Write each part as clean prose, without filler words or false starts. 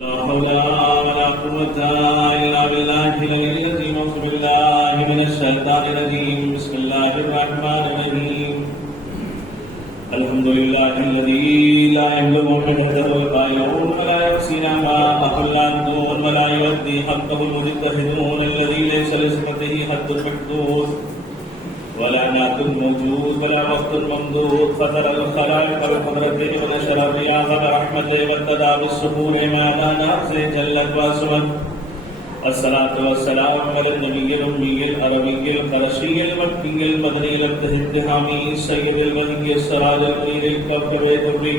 لا حول ولا قوة إلا بالله العلي العظيم. أعوذ بالله من الشيطان الرجيم. بسم الله الرحمن الرحيم. الحمد لله الذي لا يبلغ حدده القائلون ولا يحصينا ما أحلون ولا يؤدي حقه المجتهدون الذي ليس لصفته حد محدود ولا نعت موجود ولا وقت ممدود. فطر الخلائق بقدرته ونشر الرياح برحمته وابتدى بالسحور ما دانا سے جلت واسمت. الصلاة والسلام على النبي الأمي العربي القرشي المكي المدني الابتهامي سيد الولي السراج المنير الكوكب الدري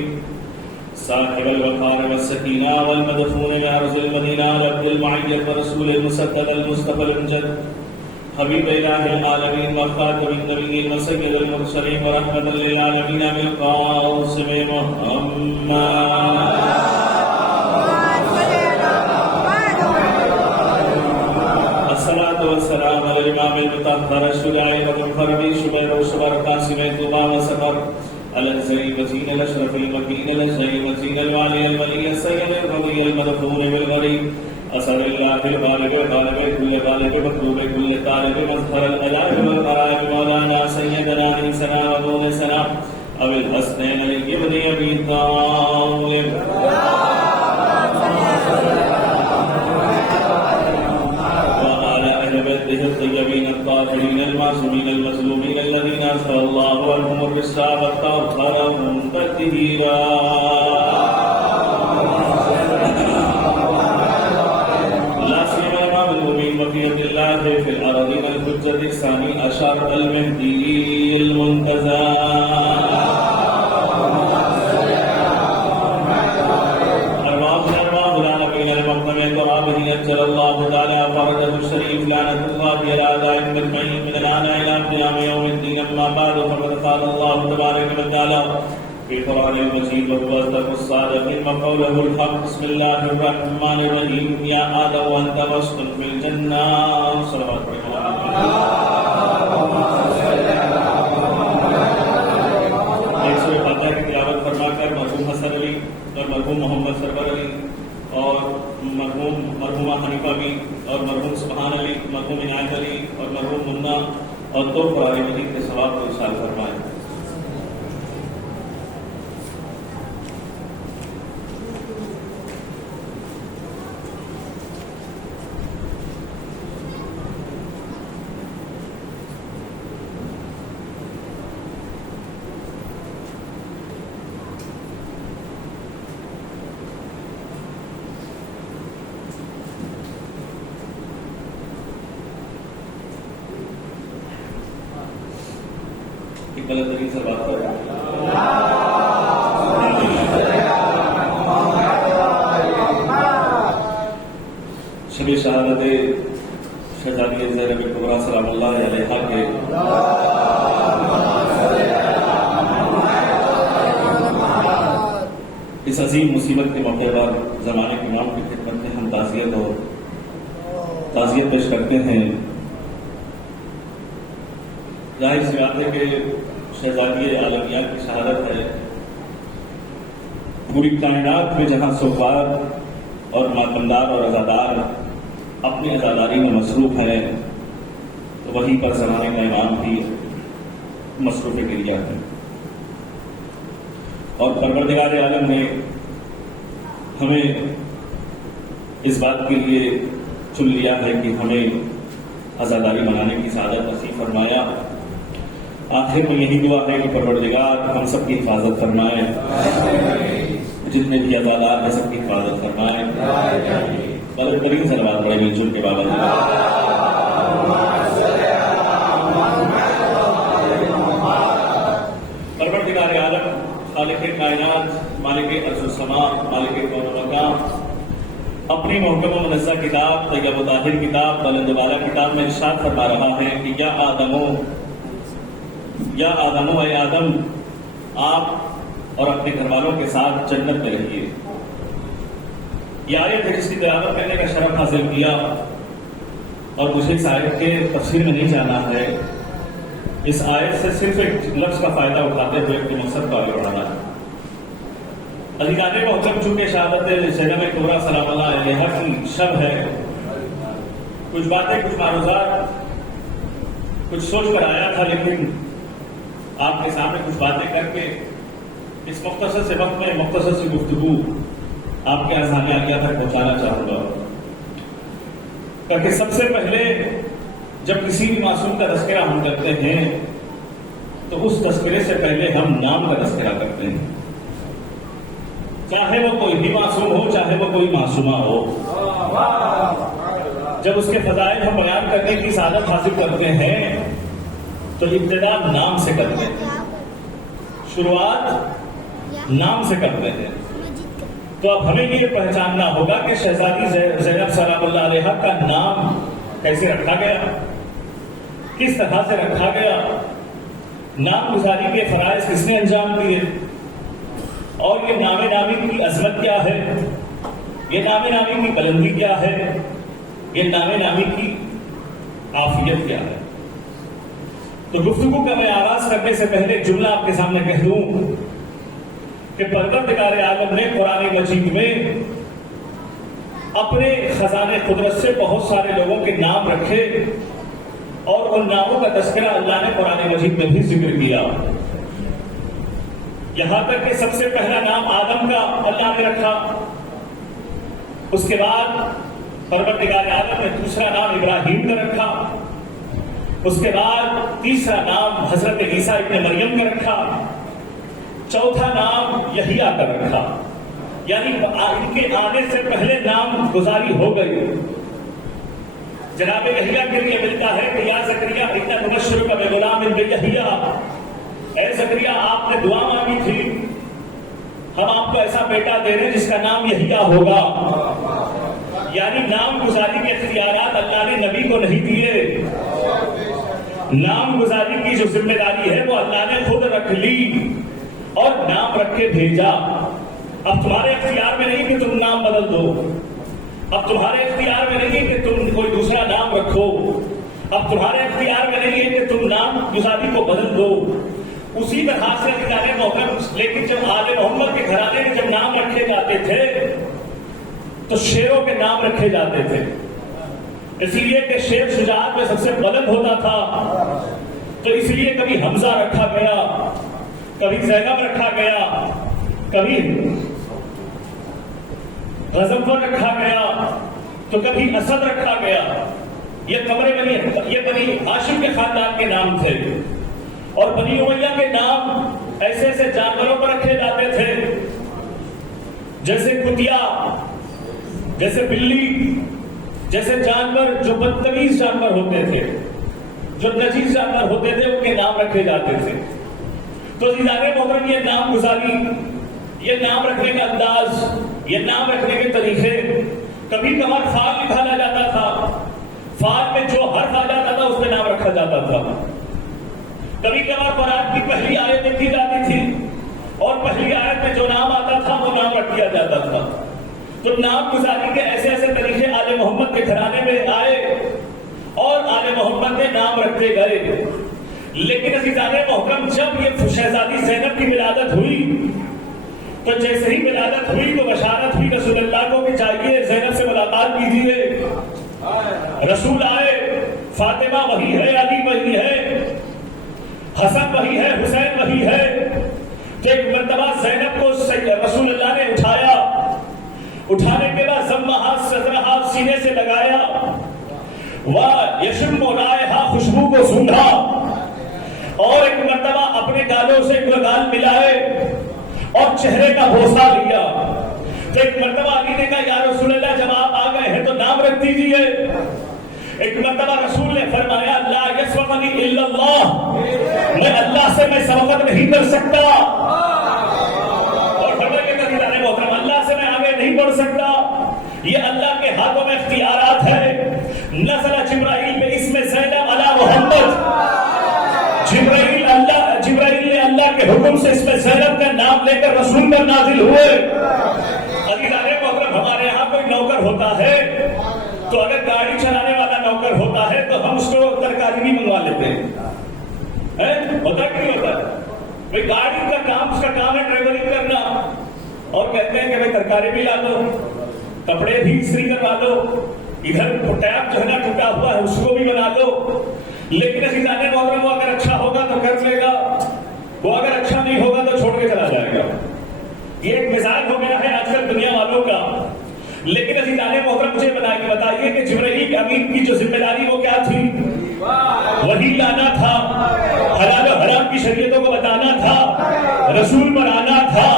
صاحب الوقار والسكينة والمدفون بأرض المدينة عبد المعيد ورسول المسدد المصطفى الأمجد حبيب إله العالمين وخاتم النبيين وسيد المرسلين ورحمة للعالمين بالقاسم محمد. الصلاة والسلام على الإمام المطهر الشجاع المنفرد شبير وشبر قاسم طوبى وسفر الأنزلي وزين الأشرف المكين الأجزي وزين الوالي الولي السيد الرضي المدفون بالغريب أسأل الله الغالب الغالب كل غالب مطلوب كل طالب مظهر الألائب والغرائب مولانا سيدنا عيسنا ومونسنا أو الحسنين للابن أبي طالب وعلى أهل بيته الطيبين الطاهرين المعصومين المظلومين الذين أسأل الله عنهم الرسالة وطهرهم تطهيرا. في الأراضين الحجة الثاني أشار المهدي المنتزه أرواح العالمين المقدم ترابه أجل الله تعالى فرجه الشريف لعنة الله على أعدائهم أجمعين من الآن إلى قيام يوم الدين. أما بعد فقد قال الله تبارك وتعالى في القرآن المجيد وهو أصدق الصادقين وقوله الحق. بسم الله الرحمن الرحيم. يا آدم أنت واسكن في الجنة. صلوات الله. ایک سورہ فاتحہ کی تلاوت فرما کر مرحوم حسن علی اور مرحوم محمد سرور علی اور مرحومہ حنیفہ بھی اور مرحوم سبحان علی مرحوم عنایت علی اور مرحوم منا اور دو قرآن مجید کے ثواب کو ارسال فرمائیں. غلط طریقے سے بات کر رہے ہیں. شب شہادت شہزادی زینب کبریٰ سلام اللہ علیہا کے اس عظیم مصیبت کے موقع پر زمانے کے امام کی خدمت میں ہم تعزیت پیش کرتے ہیں. ظاہر سی بات ہے کہ شہزادی عالمیہ کی شہادت ہے. پوری کائنات میں جہاں سوکار اور ماتمدار اور عزادار اپنی عزاداری میں مصروف ہیں تو وہیں پر زمانے کا امام بھی مصروف گریہ ہے. اور پروردگار عالم نے ہمیں اس بات کے لیے چن لیا ہے کہ ہمیں عزاداری منانے کی سعادت نصیب فرمایا. آخر میں یہی دعا ہے کہ پروردگار ہم سب کی حفاظت فرمائے, جتنے بھی عزادار ہیں سب کی حفاظت فرمائے. بہت ترین صلوات پڑھیں مل جل کے بابا. پروردگار عالم خالق کائنات مالک ارض و سما مالک کون و مکان اپنی محکم و منزہ کتاب طیب و طاہر کتاب بلند والا کتاب میں ارشاد فرما رہا ہے کہ یا آدمو اے آدم آپ اور اپنے گھر والوں کے ساتھ جنت میں رہیے. یہ آیت ہے جس کی تلاوت کرنے کا شرف حاصل کیا اور مجھے اس آیت کے تفسیر میں نہیں جانا ہے. اس آیت سے صرف ایک لفظ کا فائدہ اٹھاتے ہوئے اپنے مقصد کو آگے بڑھانا ہے. عزیزان محترم، چونکہ شہادت زینب کبریٰ سلام اللہ علیہا کی شب ہے، کچھ باتیں، کچھ معروضات، کچھ سوچ کر آیا تھا، لیکن آپ کے سامنے کچھ باتیں کر کے اس مختصر سے وقت میں مختصر سی گفتگو آپ کے اذہان عالیہ تک پہنچانا چاہوں گا، تاکہ سب سے پہلے جب کسی بھی معصوم کا تذکرہ ہم کرتے ہیں تو اس تذکرے سے پہلے ہم نام کا تذکرہ کرتے ہیں، چاہے وہ کوئی بھی معصوم ہو، چاہے وہ کوئی معصومہ ہو۔ جب اس کے فضائل ہم بیان کرنے کی سعادت حاصل کرتے ہیں تو ابتدا نام سے کرتے ہیں، شروعات نام سے کرتے ہیں۔ تو اب ہمیں یہ پہچاننا ہوگا کہ شہزادی زینب سلام اللہ علیہا کا نام کیسے رکھا گیا، کس طرح سے رکھا گیا، نام گزاری کے فرائض کس نے انجام دیے، اور یہ نام نامی کی عظمت کیا ہے، یہ نام نامی کی بلندی کیا ہے، یہ نام نامی کی عافیت کیا ہے۔ تو گفتگو کا میں آغاز کرنے سے پہلے ایک جملہ آپ کے سامنے کہہ دوں کہ پروردگار عالم نے قرآن مجید میں اپنے خزانے قدرت سے بہت سارے لوگوں کے نام رکھے، اور ان ناموں کا تذکرہ اللہ نے قرآن مجید میں بھی ذکر کیا، یہاں تک کہ سب سے پہلا نام آدم کا اللہ نے رکھا، اس کے بعد پروردگار عالم نے دوسرا نام ابراہیم کا رکھا، اس کے بعد تیسرا نام حضرت عیسیٰ ابن مریم کا رکھا، چوتھا نام یحییٰ کا رکھا، یعنی ان کے آنے سے پہلے نام گزاری ہو گئی۔ جناب یحییٰ کے لیے ملتا ہے کہ یا زکریا انا نبشرک بغلام یحییٰ، اے زکریا آپ نے دعا مانگی تھی، ہم آپ کو ایسا بیٹا دے رہے جس کا نام یحییٰ ہوگا، یعنی نام گزاری کے اختیارات اللہ نے نبی کو نہیں دیے، نام گزاری کی جو ذمہ داری ہے وہ اللہ نے خود رکھ لی اور نام رکھ کے بھیجا۔ اب تمہارے اختیار میں نہیں کہ تم نام بدل دو، اب تمہارے اختیار میں نہیں کہ تم کوئی دوسرا نام رکھو، اب تمہارے اختیار میں نہیں ہے کہ تم نام گزاری کو بدل دو۔ اسی طرح سے محترم، لیکن جب آل محمد کے گھرانے میں جب نام رکھے جاتے تھے تو شیروں کے نام رکھے جاتے تھے، اس لیے کہ شیر شجاعت میں سب سے بلند ہوتا تھا، تو اس لیے کبھی حمزہ رکھا گیا، کبھی زینب رکھا گیا، کبھی غضنفر رکھا گیا، تو کبھی اسد رکھا گیا۔ یہ بنی ہاشم کے خاندان کے نام تھے، اور بنی امیہ کے نام ایسے ایسے جانوروں پر رکھے جاتے تھے، جیسے کتیا، جیسے بلی، جیسے جانور جو بدتمیز جانور ہوتے تھے، جو نجیس جانور ہوتے تھے، ان کے نام رکھے جاتے تھے۔ تو عزیزان محترم، یہ نام گزاری، یہ نام رکھنے کا انداز، یہ نام رکھنے کے طریقے، کبھی کبھار فال نکالا جاتا تھا، فال میں جو حرف آ جاتا تھا اس پہ نام رکھا جاتا تھا، کبھی کبھار قرآن کی پہلی آیت لکھی جاتی تھی اور پہلی آیت میں جو نام آتا تھا وہ نام رکھ دیا جاتا تھا۔ تو نام گزاری کے ایسے ایسے طریقے آل محمد کے گھرانے میں آئے اور آل محمد میں نام رکھتے گئے۔ لیکن عزیزان محترم، جب یہ شہزادی زینب کی ولادت ہوئی تو جیسے ہی ولادت ہوئی تو بشارت ہوئی رسول اللہ کو کہ چاہیے زینب سے ملاقات کیجیے۔ رسول آئے، فاطمہ وہی ہے، علی وہی ہے، حسن وہی ہے، حسین وہی ہے۔ تو ایک مرتبہ زینب کو رسول اللہ نے اٹھایا، اٹھانے کے بعد صدرہا سینے سے لگایا، وَيَشُمُّ رَائِحَا خوشبو کو سونگھا، اور ایک مرتبہ اپنے گالوں سے گال ملائے اور چہرے کا بوسہ لیا۔ تو ایک مرتبہ علی نے کہا یا رسول اللہ جب آپ آ گئے ہیں تو نام رکھ دیجیے۔ ایک مرتبہ رسول نے فرمایا لا یسبقنی الا اللہ، میں اللہ سے میں سبقت نہیں کر سکتا، اور محترم اللہ سے میں آگے نہیں بڑھ سکتا، یہ اللہ کے ہاتھوں میں اختیارات ہے۔ نزل جبرائیل میں اسم زینب علی محمد، جبرائیل نے اللہ کے حکم سے اسم زینب کا نام لے کر رسول پر نازل ہوئے۔ عزیزان محترم، ہمارے یہاں کوئی نوکر ہوتا ہے تو اگر گاڑی چلانے والا نوکر ہوتا ہے تو ہم اس کو ترکاری بھی منگوا لیتے ہیں، ہوتا کہ نہیں ہوتا؟ گاڑی کا کام، اس کا کام ہے ڈرائیورنگ کرنا، اور کہتے ہیں کہ بھائی ترکاری بھی لا دو، کپڑے بھی استری کروا دو، ادھر ٹیپ جو ہے نا ٹوٹا ہوا ہے اس کو بھی بنا دو. لیکن عزیزان محترم وہ اگر اچھا ہوگا تو کر لے گا، وہ اگر اچھا نہیں ہوگا تو چھوڑ کے چلا جائے گا. یہ ایک مزاج ہو گیا ہے آج کل دنیا والوں کا. لیکن عزیزان محترم مجھے بتائیے کہ جبرائیل امین کی جو ذمہ داری وہ کیا تھی؟ وہی لانا تھا، حلال و حرام کی شریعتوں کو بتانا تھا، رسول بنانا تھا،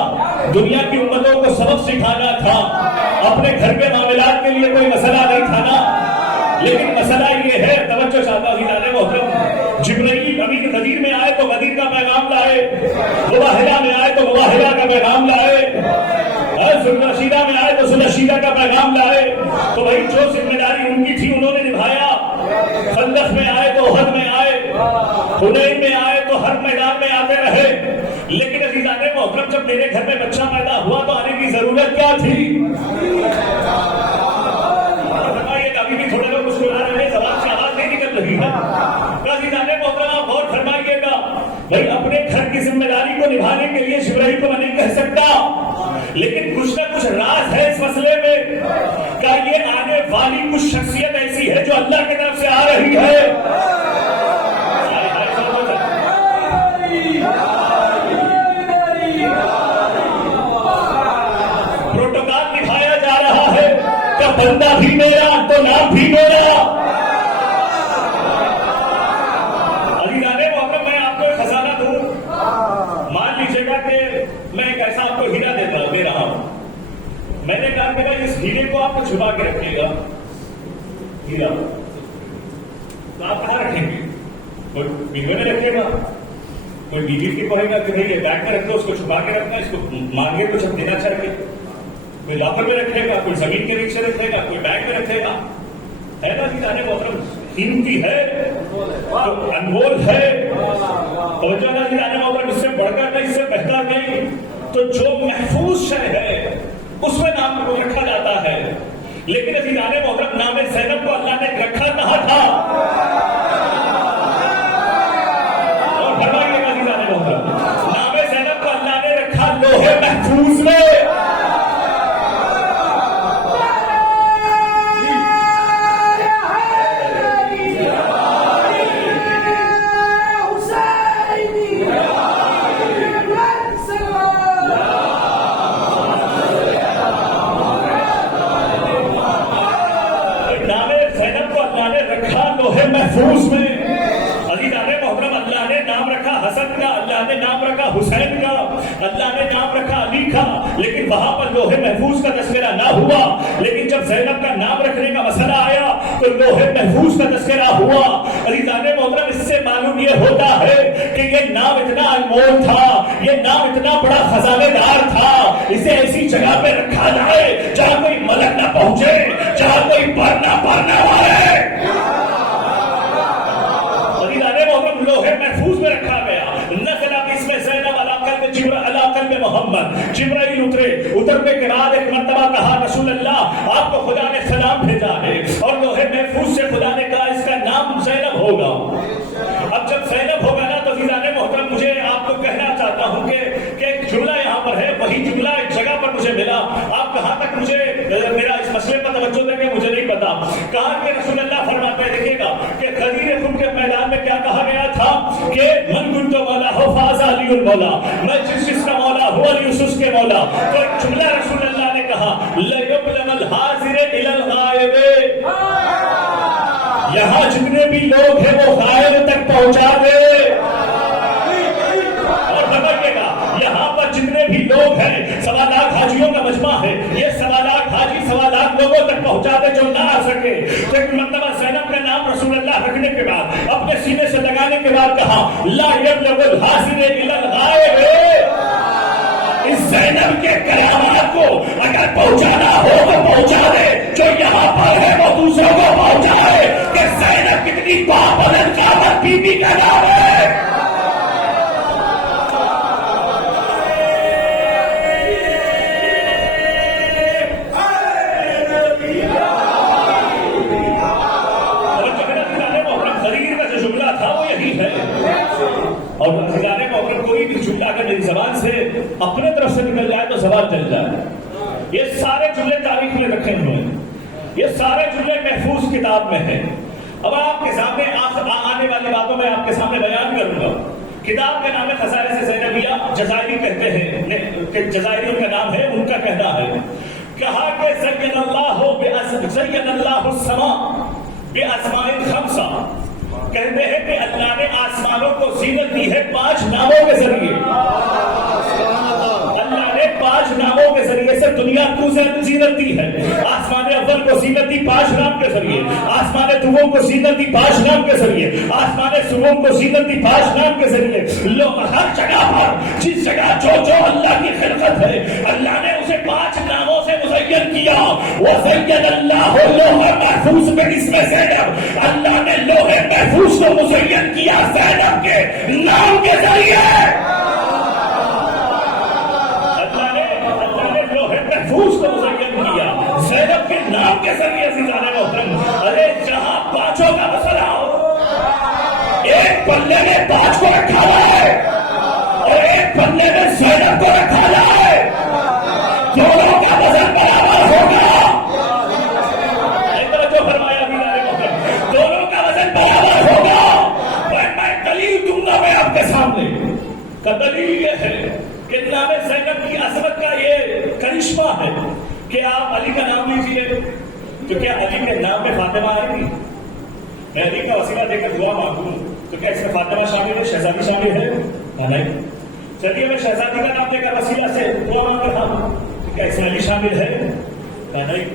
دنیا کی امتوں کو سبق سکھانا تھا. اپنے گھر کے معاملات کے لیے کوئی مسئلہ نہیں تھا نا. لیکن مسئلہ یہ ہے، توجہ چاہتا ہوں عزیزان محترم، جبرائیل امین غدیر میں آئے تو غدیر کا پیغام لائے، مباہلہ میں آئے تو مباہلہ کا پیغام لائے، ذوالرشیدہ میں آئے تو ذوالرشیدہ کا پیغام لائے. تو بھائی جو ذمہ داری ان کی تھی انہوں نے نبھایا. خندق میں آئے تو احد میں آئے، حنین میں آئے تو ہر میدان میں آتے رہے. لیکن عزیزان محترم جب میرے گھر میں بچہ پیدا ہوا تو آنے کی ضرورت کیا تھی؟ ابھی بھی تھوڑے لوگ مسکرا رہے ہیں، زبان سے آواز نہیں نکل رہی ہے. عزیزان محترم آپ غور فرمائیے گا، بھائی اپنے گھر کی ذمہ داری کو نبھانے کے لیے جبرائیل کو میں نہیں کہہ سکتا، لیکن کچھ نہ کچھ راز ہے اس مسئلے میں. کیا یہ آنے والی کچھ شخصیت ایسی ہے جو اللہ کی طرف سے آ رہی ہے؟ پروٹوکال نبھایا جا رہا ہے، کیا بندہ بھی میرا تو نام بھی میرا. میں آپ کو ایک خزانہ دوں، مان لیجیے گا کہ میں ایک ایسا آپ کو ہیرا دے رہا ہوں. میں نے کہا کہ بھائی اس ہیرے کو آپ کو چھپا کے رکھیے گا. ہیرا تو آپ کہاں رکھیں گے؟ کوئی بیوے میں رکھے گا، کوئی بیوی کی کہے گا کہ بھائی یہ بیگ میں رکھ دو، اس کو چھپا کے رکھنا، اس کو مانگے کچھ دینا چاہیے. کوئی لاکر میں رکھے گا، کوئی زمین کے نیچے رکھے گا، کوئی بیگ میں رکھے گا. ہے نا جی جانے محترم، قیمتی ہے تو انمول ہے. توجہ نہ جانے محترم، اس سے بڑھ کر نہیں، اس سے بہتر نہیں. تو جو محفوظ شے ہے اس میں نام کو رکھا جاتا ہے. لیکن عزیزان محترم نام زینب کو اللہ نے رکھا کہاں تھا؟ اور فرمائیے گا عزیزان محترم، نام زینب کو اللہ نے رکھا لوہے محفوظ میں. محفوظ میں عزیزان محترم اللہ نے نام رکھا حسن کا، اللہ نے نام رکھا حسین کا، اللہ نے نام رکھا علی کا. لیکن وہاں پر لوہے محفوظ کا تذکرہ نہ ہوا. لیکن جب زینب کا نام رکھنے کا مسئلہ آیا تو لوہے محفوظ کا تذکرہ ہوا. عزیزان محترم اس سے معلوم یہ ہوتا ہے کہ یہ نام اتنا انمول تھا، یہ نام اتنا بڑا خزانہ دار تھا. اسے ایسی جگہ پہ رکھا جائے جہاں کوئی ملک نہ پہنچے، جہاں کوئی پر نہ آئے. لوہے محفوظ میں رکھا گیا. نزل باسم زینب علی قلب جبرائیل علی قلب محمد. جبرائیل اترنے کے بعد ایک مرتبہ کہا رسول اللہ آپ کو خدا نے سلام بھیجا ہے، اور لوہے محفوظ سے خدا نے کہا اس کا نام زینب ہوگا. اب جب زینب ہوگا نا تو عزیزان محترم مجھے آپ کو کہنا چاہتا ہوں کہ ایک جملہ یہاں پر ہے، وہی جملہ ایک جگہ پر مجھے ملا. آپ کہاں تک مجھے میرا اس مسئلے پر توجہ دیں گے مجھے نہیں پتا. کہا کہ رسول اللہ فرماتے ہیں، دیکھیے گا کہ غدیر خم کے میدان میں کیا کہا گیا تھا کہ من کنت مولا ہو فاز علی المولا، میں جس کا مولا ہوں علی اس کے مولا. تو ایک جملہ رسول اللہ نے کہا لیبلغ الحاضر الی الغائب، یہاں جتنے بھی لوگ ہیں وہ غائب تک پہنچا دے. اور بتائیے گا یہاں پر جتنے بھی لوگ ہیں 1.25 لاکھ حاجیوں کا مجمع ہے، یہ 1.25 لاکھ حاجی 1.25 لاکھ لوگوں تک پہنچا دے جو نہ آ سکے. تو ایک مرتبہ زینب کا نام رسول اللہ رکھنے کے بعد اپنے سینے سے لگانے کے بعد کہا لا یبلغ الحاضر الی الغائب. اس زینب کے کرامات کو اگر پہنچانا ہو تو پہنچا دے، جو یہاں پر ہے وہ دوسروں کو پہنچائے کہ زینب کتنی بابرکت قیامت بی بی کا نام ہے. اور عزیزان محترم کوئی بھی جملہ اگر میری زبان سے اپنے طرف سے نکل جائے تو سوال چل جائے. یہ سارے جملے تاریخ میں رکھے ہوئے ہیں، یہ سارے جملے محفوظ کتاب میں ہیں. اب آپ کے سامنے آنے والی باتوں میں آپ کے سامنے بیان کروں گا. کتاب کا نام ہے خصائص زینبیہ. جزائری کہتے ہیں کہ جزائری ان کا نام ہے، ان کا کہنا ہے کہا کہ زین اللہ السماء باسماء خمسہ. کہتے ہیں کہ اللہ نے آسمانوں کو زینت دی ہے 5 ناموں کے ذریعے. اللہ نے 5 ناموں کے ذریعے سے دنیا کو زینت دی ہے. آسمان اول کو زینت دی 5 نام کے ذریعے، آسمان دوم کو زینت دی 5 نام کے ذریعے، آسمان سوم کو زینت دی 5 نام کے ذریعے. لوگ ہر جگہ پر جس جگہ جو اللہ کی خلقت ہے اللہ نے اسے 5 ناموں سے مزین کیا. وزین اللہ لوح محفوظ میں اس میں زینب، اللہ نے لوح محفوظ کو مزین کیا زینب کے نام کے ذریعے. محفوظ کو مزین کیا زینب کے نام کے ذریعے سے. جانے محترم، ارے جہاں 5 کا مسئلہ ہو، ایک پلے میں 5 کو رکھا ہوا ہے اور ایک پلے میں زینب کو رکھا ہوا ہے. دونوں کا وزن برابر ہوگا. ایک طرح جو فرمایا جانے محترم، دونوں کا وزن برابر ہوگا. میں دلیل دوں گا میں آپ کے سامنے. دلیل یہ ہے کہ نام زینب کی عظمت کا یہ کرشمہ ہے کہ آپ علی کا نام لیجیے تو کیا علی کے نام میں فاطمہ آئے گی؟ میں علی کا وسیلہ دے کر دعا مانگوں تو کیا اس میں فاطمہ شامل ہے، شہزادی شامل ہے؟ نہیں. چلیے میں شہزادی کا نام دے کر وسیلہ سے دعا مانگ رہا ہوں تو کیا اس میں علی شامل ہے؟ نہیں.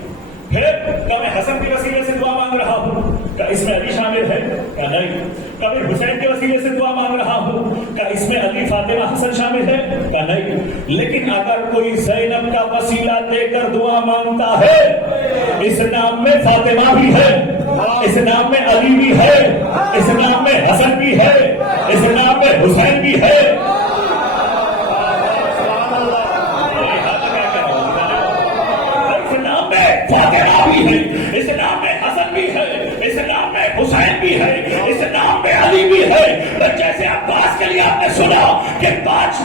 پھر کیا میں حسن کے وسیلے سے دعا مانگ رہا ہوں کیا اس میں علی شامل ہے؟ نہیں. کبھی حسین کے وسیلے سے دعا مانگ رہا ہوں کیا اس میں علی فاطمہ حسن شامل ہے؟ کیا نہیں. لیکن اگر کوئی زینب کا وسیلہ دے کر دعا مانگتا ہے، اس نام میں فاطمہ بھی ہے، اس نام میں علی بھی ہے، اس نام میں حسن بھی ہے، اس نام میں حسین بھی ہے. فاطمہ بھی ہے، اس نام میں حسن بھی ہے، اس نام میں حسین بھی ہے، اس نام میں علی بھی ہے. جیسے عباس کے لیے آپ نے سنا کہ 5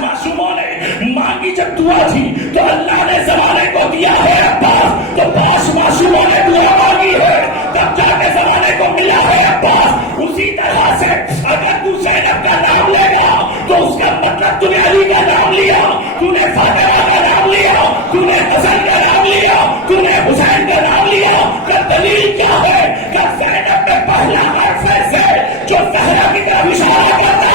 معصوموں نے مانگی جب دعا تھی تو اللہ نے زمانے کو دیا ہے عباس، تو 5 معصوموں نے دعا مانگی ہے تب جا کے زمانے کو ملا ہے عباس. اسی طرح سے اگر تو زینب کا نام لے گا تو اس کا مطلب تو نے علی کا نام لیا، تو نے فاطمہ کا نام لیا، تو نے حسن کا نام لیا، تو نے حسین کا نام لیا. کا دلیل کیا ہے کہ زینب میں پہلا حرف سے جو زہرا کی طرف اشارہ کرتا ہے.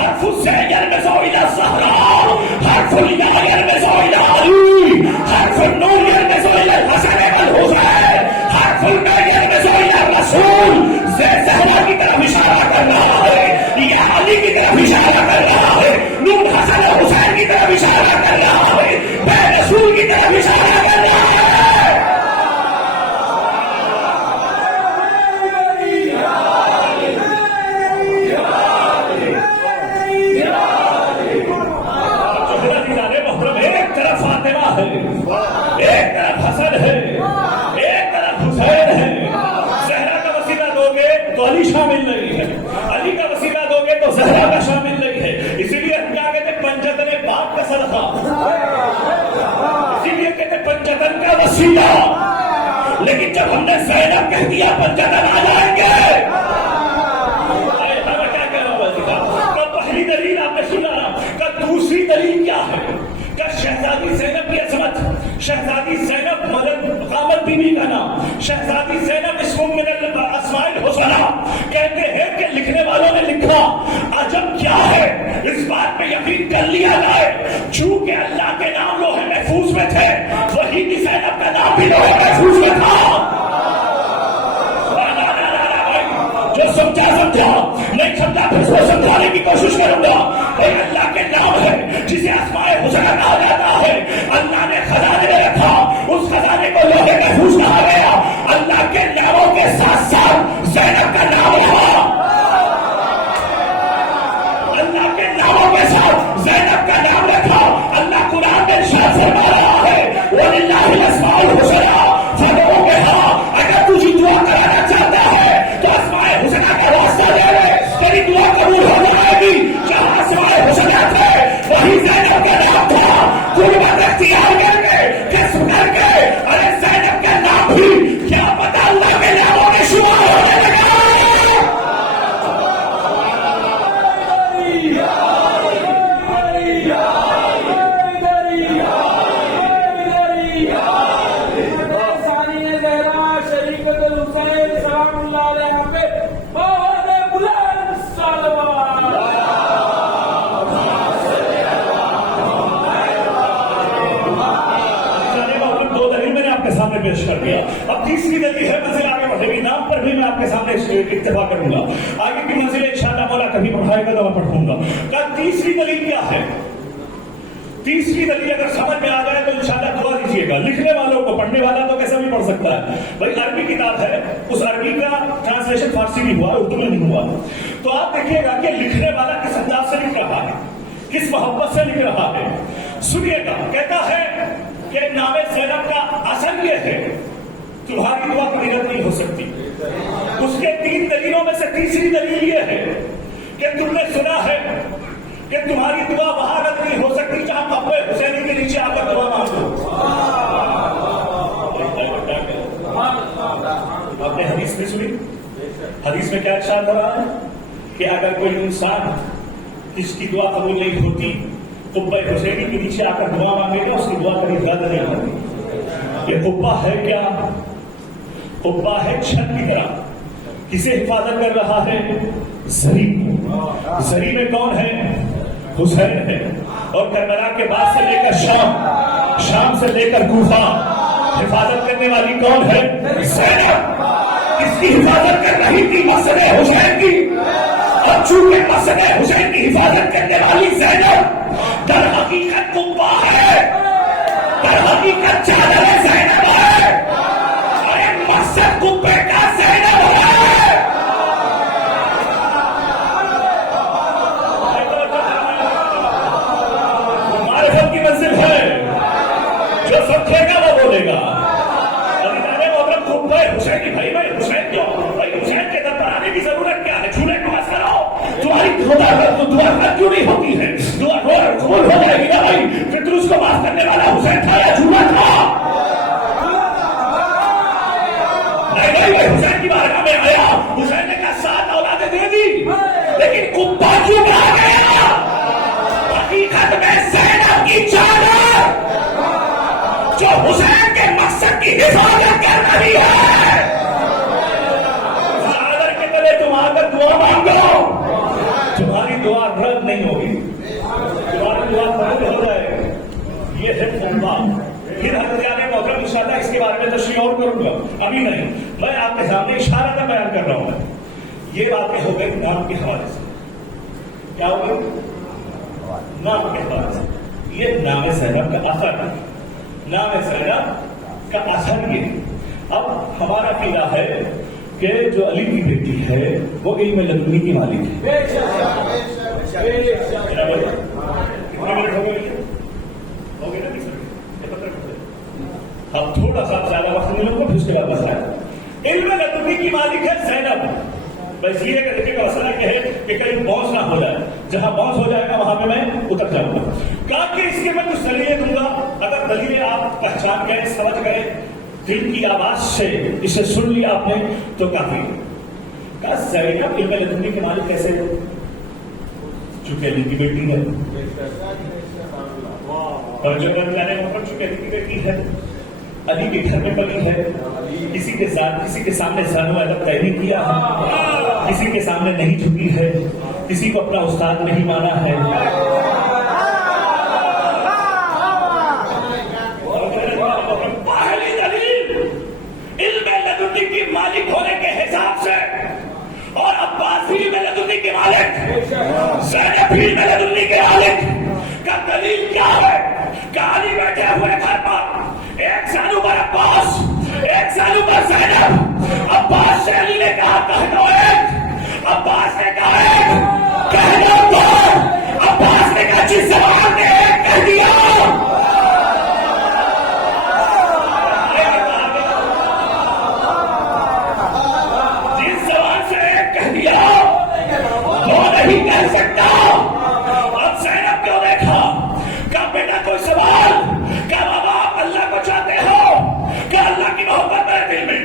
حرف الزين يلمس إلى الزهراء، حرف الياء يلمس إلى علي، حرف النون يلمس إلى الحسن والحسين، حرف الباء يلمس إلى الرسول. زہرا کی طرف اشارہ کر رہا ہے، یا علی کی طرف اشارہ کر رہا ہے، نون حسن اور حسین کی طرف اشارہ کر رہا ہے، بے رسول کی طرف اشارہ کر رہا ہے. ایک طرف فاطمہ ہے، ایک طرف حسن ہے، ایک طرف حسین ہے. زہرا کا وسیلہ دو گے تو علی شامل نہیں ہے، علی کا وسیلہ دو گے تو زہرا کا شامل نہیں ہے. اسی لیے ہم کیا کہتے ہیں پنجتن پاک کا صدقہ، اسی لیے کہتے ہیں پنجتن کا وسیلہ. لیکن جب ہم نے زینب کہہ دیا پنجتن آ جائیں گے. کیا کہہ رہا ہوں؟ پہلی دلیل آپ نے سنا، دوسری دلیل کیا ہے؟ شہزادی زینب کی عظمت، شہزادی زینب مقامت بیوی کا نام، شہزادی زینب اسم من الاسماء الحسنى. کہتے ہیں کہ لکھنے والوں نے لکھا عجب کیا ہے، اس بات پہ یقین کر لیا جائے چونکہ اللہ کے نام لوح محفوظ میں تھے، وہی کی زینب کا نام بھی لوح محفوظ میں تھا. جو سمجھا نہیں سمجھا پھر اس کو سمجھانے کی کوشش کروں گا. ایک اللہ کے نام ہے جسے اسماء حسنى کہا جاتا ہے، اللہ نے خزانے میں رکھا، اس خزانے کو لوح محفوظ کہا گیا. اللہ کے ناموں کے ساتھ ساتھ زینب کا نام رہا، اللہ کے ناموں کے ساتھ زینب کا نام رکھا. اللہ قرآن میں ارشاد فرما رہا ہے وَلِلَّهِ الْأَسْمَاءُ الْحُسْنَى پیش کر دیا. اب تیسری دلیل ہے, منزل آگے بڑھے گی, نام پر بھی میں آپ کے سامنے اتفاق کروں گا. آگے کی منزل انشاءاللہ مولا کبھی بڑھائے گا تو میں پڑھوں گا. تیسری دلیل کیا ہے؟ تیسری دلیل اگر سمجھ میں آ جائے تو انشاءاللہ دعا دیجیے گا. لکھنے والوں کو, پڑھنے والا تو کیسا بھی پڑھ سکتا ہے بھائی. عربی کتاب ہے, اس عربی کا ٹرانسلیشن فارسی نہیں ہوا, اردو میں نہیں ہوا. تو آپ دیکھیے گا کہ لکھنے والا کس انداز سے لکھ رہا ہے, کس محبت سے لکھ رہا ہے. سنیے گا, کہتا ہے کہ نام زینب کا اصل یہ ہے تمہاری دعا قبول نہیں ہو سکتی. اس کے 3 دلیلوں میں سے تیسری دلیل یہ ہے کہ تم نے سنا ہے کہ تمہاری دعا وہاں رد نہیں ہو سکتی جہاں محبوب حسینی کے نیچے آ کر دعا مانگو. آپ نے حدیث میں سنی, حدیث میں کیا ارشاد ہو رہا ہے کہ اگر کوئی انسان جس کی دعا قبول نہیں ہوتی قبہ حسینی کے نیچے آ کر دعا مانگے گا, اس کی دعا کبھی رد نہیں ہوگی. یہ قبہ ہے کیا؟ قبہ ہے چھت کی طرح. کسے حفاظت کر رہا ہے؟ زری. زری میں کون ہے؟ حسین ہے. اور کربلا کے بعد سے لے کر شام, شام سے لے کر کوفہ حفاظت کرنے والی کون ہے؟ زینب. اس کی حفاظت کر رہی تھی مسجد حسین کی, اور چونکہ مسجد حسین کی حفاظت کرنے والی زینب در حقیقت قبہ ہے, در حقیقت چادر زینب ہے, اور ایک مسجد قبے کا زینب ہے. معرفت کی منزل ہے, جو سمجھے گا وہ بولے گا. حسین بھائی, بھائی حسین کیوں, بھائی حسین کے در پر آنے کی ضرورت کیا ہے؟ جھولے کو بس کرو, تمہاری دعا کیوں نہیں ہوتی ہے؟ دعا قبول ہو جائے گی نا بھائی. پتروس کو معاف کرنے والا حسین تھا یا جھولا تھا؟ نہیں بھائی, بھائی حسین کی بارگاہ میں آیا, حسین نے کہا 7 اولادیں دے دی, لیکن قبہ کیوں آ گیا؟ حقیقت میں زینب کی چادر جو حسین کے مقصد کی حفاظت کر رہی ہے. چادر کے تلے تم آ کر دعا مانگو, تمہاری دعا رد نہیں ہوگی, تمہاری دعا قبول ہو جائے. یہ ہے قبہ. پھر حضرت علی محترم انشاءاللہ اس کے بارے میں تشریح اور کروں گا, ابھی نہیں. میں آپ کے سامنے اشارہ کا بیان کر رہا ہوں. یہ باتیں ہو گئی نام کے حوالے سے. کیا ہو گئی؟ نام کے حوالے سے. یہ نام زینب کا اثر ہے, نام زینب کا اثر یہ. اب ہمارا عقیدہ ہے کہ جو علی کی بیٹی ہے وہ علم لدنی کی مالک ہے. اب تھوڑا سا زیادہ وقت ملوں گا, پھر اس کے بعد بتایا. علم لدنی کی مالک ہے زینب. بس یہ کہ دیکھیے مسئلہ یہ ہے کہ کہیں بونس نہ ہو جائے, جہاں بونس ہو جائے گا وہاں پہ میں اتر جاؤں گا. کہا کہ اس کے میں کچھ دلیلیں دوں گا, اگر دلیلیں آپ پہچان گئے, سمجھ گئے, دل کی آواز سے اسے سن لیا آپ نے تو کافی. کہا زینب علم لدنی کے مالک کیسے ہو؟ چونکہ علی کی بیٹی ہے, اور جو چونکہ علی کی بیٹی ہے, علی کے گھر میں پلی ہے, کسی کے سامنے زن و ادب طے نہیں کیا ہے, کسی کے سامنے نہیں جھکی ہے, کسی کو اپنا استاد نہیں مانا ہے. پہلی دلیل علم لدنی کی مالک ہونے کے حساب سے, اور عباس بھی علم لدنی کے مالک, زینب بھی علم لدنی کے مالک کا دلیل کیا ہے؟ کہ علی بیٹھے ہوئے گھر پر, ایک سالوں پر عباس, ایک سالوں پر زینب. عباس سے علی نے کہا کہہ دو ایک, عباس نے کہا ایک, کہہ دو دو. عباس نے کہا جس زبان نے ایک کہہ دیا, جس زبان سے ایک کہہ دیا دو نہیں کہہ سکتا. اب زینب کیوں دیکھا, کہا بیٹا کوئی سوال, کہا بابا آپ اللہ کو چاہتے ہو, کہا اللہ کی محبت میرے دل میں,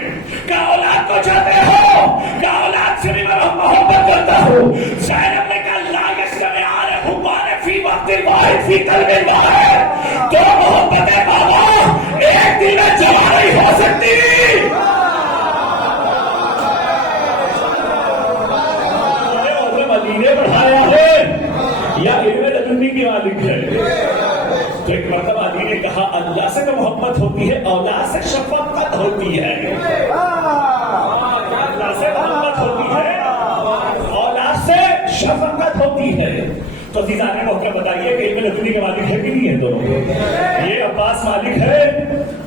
کہا اولاد کو چاہتے ہو, کہا اولاد سے بھی میں محبت کرتا ہوں. زینب نے کہا لا یجتمعان حبان فی وقت واحد فی قلب واحد, دو محبتیں بابا ایک دل میں جمع نہیں ہو سکتی. اللہ سے تو محبت ہوتی ہے، اولاد سے شفقت ہوتی ہے، اللہ سے محبت ہوتی ہے، اولاد سے شفقت ہوتی ہے۔ تو عزیزان محترم بتائیے کہ علم لدنی کے مالک ہے کہ نہیں ہے دونوں؟ یہ عباس مالک ہے،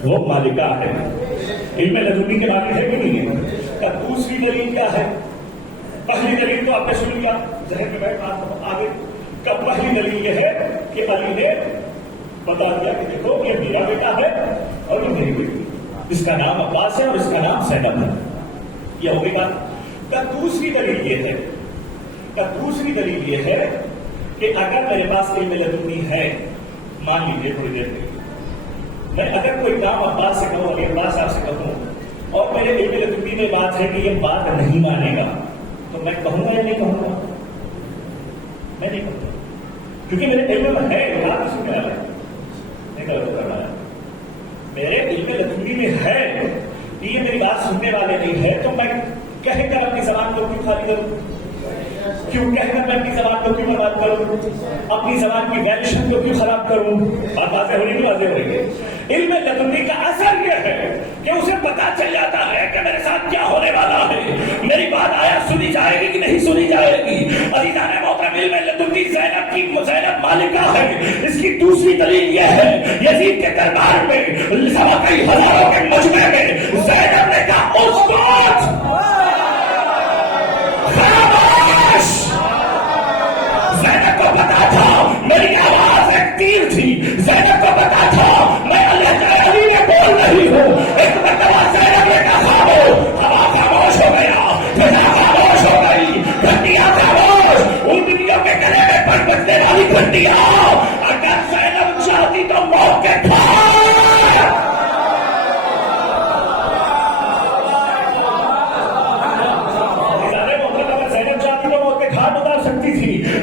وہ مالکہ ہے۔ علم لدنی کے مالک ہے کہ نہیں ہے؟ دوسری دلیل کیا ہے؟ پہلی دلیل تو آپ نے سن لیا، ذہن میں بیٹھ رہا آگے کا پہلی دلیل یہ ہے کہ علی نے بتا دیا کہ دیکھو یہ میرا بیٹا ہے اور یہ میری بیٹی، اس کا نام عباس ہے اور اس کا نام زینب ہے۔ یہ ہوگی بات۔ کا دوسری دلیل یہ ہے کہ اگر میرے پاس علم لدنی ہے، مان لیجیے تھوڑی دیر کے میں اگر کوئی کام عباس سے کہوں، علی عباس صاحب سے کہوں، اور میرے علم لدنی میں بات ہے کہ یہ بات نہیں مانے گا، تو میں کہوں گا یا نہیں کہوں گا؟ میں نہیں کہوں گا، کیونکہ میرے علم میں ہے، بات سننے والا ہے، نہیں کر رہا ہے، میرے علم لدنی میں ہے کہ یہ میری بات سننے والے نہیں ہے، تو میں کہہ کر اپنی زبان کو کیوں خالی کروں؟ کیوں کہہ کر میں اپنی زبان کو کیوں برباد کروں؟ اپنی زبان کی ویلیوشن کو کیوں خراب کروں؟ بات واضح ہو رہی ہے، واضح ہو رہی ہے۔ علم لدنی کا اثر یہ ہے کہ اسے پتا چل جاتا ہے کہ میرے ساتھ کیا ہونے والا ہے، میری بات آیا سنی جائے گی کہ نہیں سنی جائے گی۔ عزیزان محترم، علم لدنی زینب مالکہ ہے۔ اس کی دوسری دلیل یہ ہے، یزید کے دربار میں کئی ہزاروں کے مجمع میں زینب نے کہا استاد زینب کو پتا تھا میری آواز ایک تیر تھی، زینب کو پتا تھا میں علی میں بول رہی ہوں۔ ایک مرتبہ زینب نے کہا ہوا خاموش ہو گیا، فضا خاموش ہو گئی، گھنٹیاں خاموش، اونٹنیوں کے گلے میں پر بجنے والی گھنٹیاں، اگر زینب چاہتی تو موت کے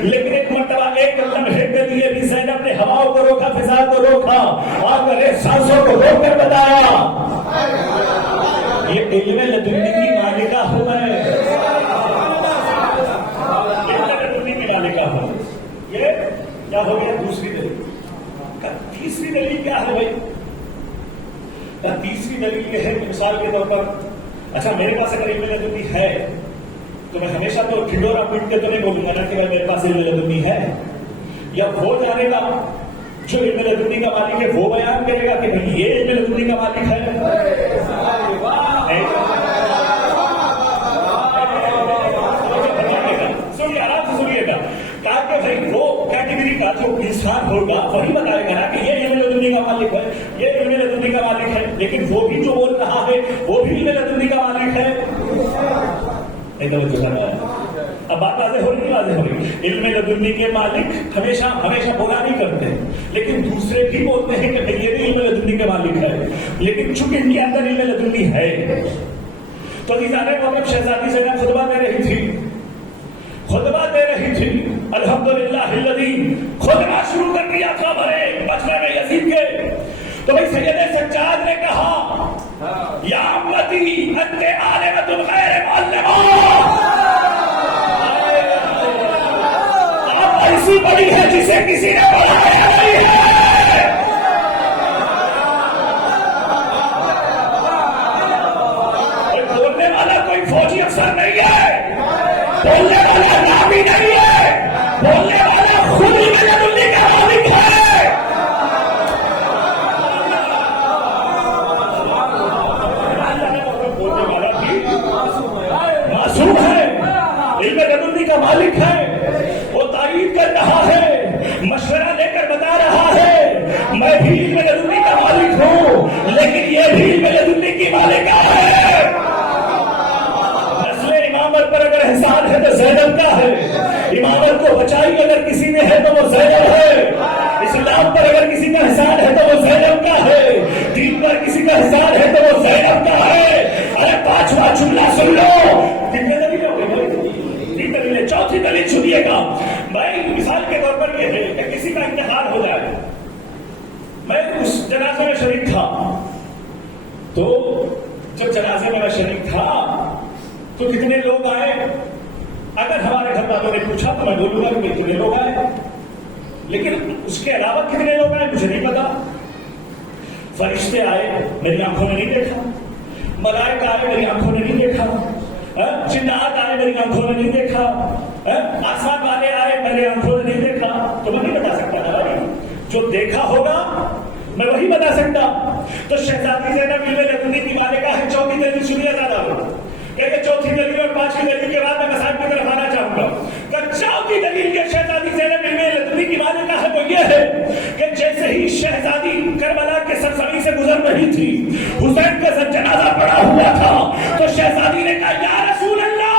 لیکن ایک مرتبہ ایک لمحے کے لیے بھی زینب نے ہواؤں کو روکا، فضا کو روکا، اور سانسوں کو روک کر بتایا یہ علم لدنی کی مالکہ ہوں میں، علم لدنی کی مالکہ ہوں۔ یہ کیا ہو گیا دوسری دلیل۔ تیسری دلیل کیا ہے بھائی؟ تیسری دلیل یہ ہے کہ مثال کے طور پر اچھا میرے پاس اگر علم لدنی ہے تو میں ہمیشہ تو ٹھڈورا پیٹ کے تو نہیں بولوں گا نا کہ میرے پاس علم لدنی ہے، یا وہ جانے گا جو علم لدنی کا مالک ہے وہ بیان کرے گا کہ بھائی یہ علم لدنی کا مالک ہے۔ سنیے آرام سے سنیے گا، تاکہ بھائی وہ کیٹیگری کا جو انسان ہوگا وہی بتائے گا نا کہ یہ علم لدنی کا مالک ہے، یہ علم لدنی کا مالک ہے، لیکن وہ بھی جو بول رہا ہے وہ بھی علم لدنی کا مالک ہے۔ اب بات واضح ہو رہی، واضح ہو رہی۔ علم لدنی کے مالک ہمیشہ بولا نہیں کرتے، لیکن دوسرے بھی بولتے ہیں کہ یہ بھی علم لدنی کے مالک ہے، لیکن چونکہ ان کے اندر علم لدنی ہے تو عزیزان محترم شہزادی زینب خطبہ دے رہی تھی، الحمدللہ الذی خطبہ شروع کر دیا تھا بھرے مجمع میں یزید کے، تو بھائی سید سجاد نے کہا یا امتی انت عالمۃ غیر معلمہ، آپ ایسی بڑی ہے جسے کسی نے پڑھایا نہیں ہے۔ بولنے والا کوئی فوجی افسر نہیں ہے، بولنے والا نامی نہیں ہے، بولنے والا خود علم لدنی کا مالک ہے۔ معصوم ہے، علم لدنی کا مالک ہے، وہ تائید کر رہا ہے، مشورہ لے کر بتا رہا ہے میں بھی علم لدنی کا مالک ہوں، لیکن یہ بھی علم لدنی کی مالکہ ہے۔ نسل امامت پر اگر احسان ہے تو زینب کا ہے، امامت کو بچائی اگر کسی نے ہے تو وہ زینب ہے، اسلام پر اگر کسی کا احسان ہے تو وہ زینب کا ہے، دین پر کسی کا احسان ہے تو وہ زینب کا ہے۔ ارے پانچواں جملہ سن لو، کتنے دلیل ہو گئے؟ تین دلیلیں، چوتھی دلیل سنیے گا بھائی۔ مثال کے طور پر یہ ہے کہ کسی کا انتقال ہو جائے، میں اس جنازے میں شریک تھا، تو جب جنازے میں شریک تھا تو کتنے لوگ آئے؟ اگر ہمارے گھر والوں نے پوچھا تو میں بولوں گا کہ کتنے لوگ آئے، لیکن اس کے علاوہ کتنے لوگ آئے مجھے نہیں پتا۔ فرشتے آئے میری آنکھوں نے نہیں دیکھا, ملائکہ آئے میری آنکھوں نے نہیں دیکھا, جنات آئے میری آنکھوں نے نہیں دیکھا, آسمان والے آئے میری آنکھوں نے نہیں دیکھا. تو میں نہیں بتا سکتا نا بھائی, جو دیکھا ہوگا میں وہی بتا سکتا. تو شہزادی زینب علم لدنی کی مالکہ ہے. چوتھی دلیل سنیے زیادہ لوگ کہ چوتھی دلیل اور پانچویں دلیل کے بعد میں مسائل کی طرف آنا چاہوں گا. چوتھی دلیل کے شہزادی زینب علم لدنی کی مالکہ ہے وہ یہ ہے کہ جیسے ہی شہزادی کربلا کے سرزمین سے گزر رہی تھی, حسین کا جنازہ پڑا ہوا تھا, تو شہزادی نے کہا یا رسول اللہ,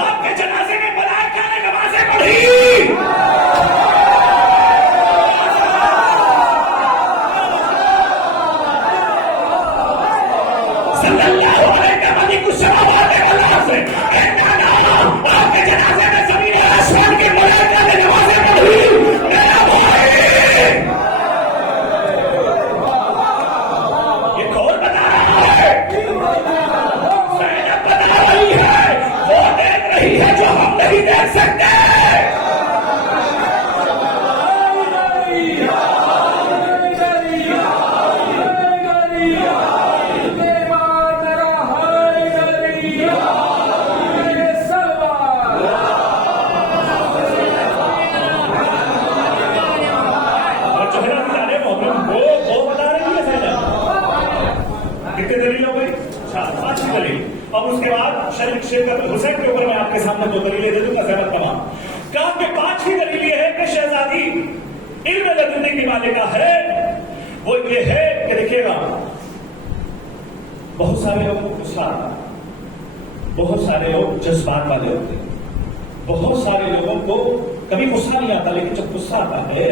آپ کے جنازے میں ملائکہ نے نمازیں پڑھی. اور اس کے بعد شریعت حسین کے اوپر میں آپ کے سامنے دو دلیلیں دے دوں گا زیادہ تمام. کہا کہ پانچویں دلیل یہ ہے کہ شہزادی علم لدنی کی مالکہ ہے وہ یہ ہے کہ دیکھیے گا بہت سارے لوگ غصہ آتا ہے, بہت سارے لوگ جذبات والے ہوتے ہیں, بہت سارے لوگوں کو کبھی غصہ نہیں آتا, لیکن جب غصہ آتا ہے